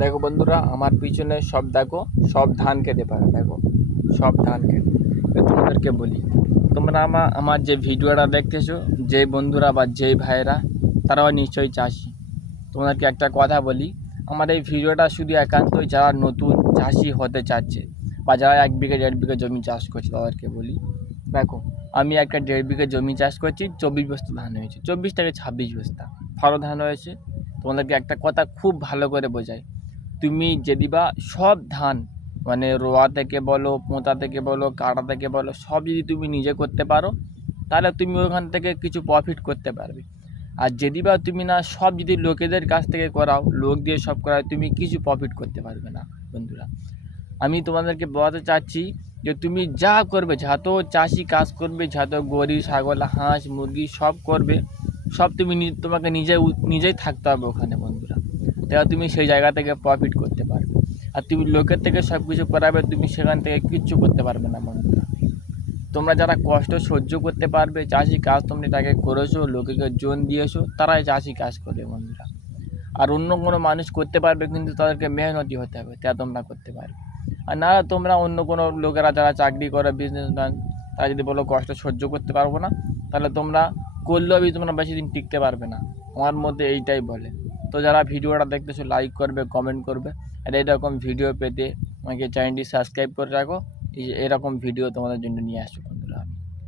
দেখো বন্ধুরা, আমার পিছনে সব দেখো, সব ধান খেতে পারে। দেখো, সব ধান খেতে। তোমাদেরকে বলি, তোমরা আমার যে ভিডিওটা দেখতেছো, যে বন্ধুরা বা যেই ভাইয়েরা, তারাও নিশ্চয়ই চাষি। তোমাদেরকে একটা কথা বলি, আমার এই ভিডিওটা শুধু একান্তই যারা নতুন চাষি হতে চাচ্ছে বা যারা 1 বিঘে 1.5 বিঘে জমি চাষ করছে তাদেরকে বলি। দেখো, আমি একটা 1.5 বিঘে জমি চাষ করছি, 24 বস্তা ধান হয়েছে, 24 থেকে 26 বস্তা ভালো ধান হয়েছে। তোমাদেরকে একটা কথা খুব ভালো করে বোঝাই, তুমি যদি বা সব ধান, মানে রোয়া থেকে বলো, পোঁতা থেকে বলো, কাটা থেকে বলো, সব যদি তুমি নিজে করতে পারো, তাহলে তুমি ওখান থেকে কিছু প্রফিট করতে পারবে। আর যদি বা তুমি না সব যদি লোকেদের কাছ থেকে করাও, লোক দিয়ে সব করাও, তুমি কিছু প্রফিট করতে পারবে না বন্ধুরা। আমি তোমাদেরকে বলাতে চাচ্ছি যে তুমি যা করবে, যত চাষি কাজ করবে, যত গরু ছাগল হাঁস মুরগি সব করবে, সব তুমি তোমাকে নিজেই থাকতে হবে ওখানে বন্ধুরা। তাহলে তুমি সেই জায়গা থেকে প্রফিট করতে পারবে। আর তুমি লোকের থেকে সব কিছু করাবে, তুমি সেখান থেকে কিচ্ছু করতে পারবে না বন্ধুরা। তোমরা যারা কষ্ট সহ্য করতে পারবে, চাষি কাজ তোমরা তাকে করেছো, লোকেকে জোন দিয়েছো, তারাই চাষি কাজ করবে বন্ধুরা। আর অন্য কোনো মানুষ করতে পারবে, কিন্তু তাদেরকে মেহনতি হতে হবে, তা তোমরা করতে পারবে। আর না, তোমরা অন্য কোনো লোকেরা যারা চাকরি করে, বিজনেসম্যান, তারা যদি বলো কষ্ট সহ্য করতে পারবো না, তাহলে তোমরা করলেও তোমরা বেশি দিন টিকতে পারবে না। আমার মধ্যে এইটাই বলে। তো যারা ভিডিওটা দেখতেছো, লাইক করবে, কমেন্ট করবে। আর এরকম ভিডিও পেতে আমাকে চ্যানেলটি সাবস্ক্রাইব করে রাখো। এরকম ভিডিও তোমাদের জন্য নিয়ে আসবো।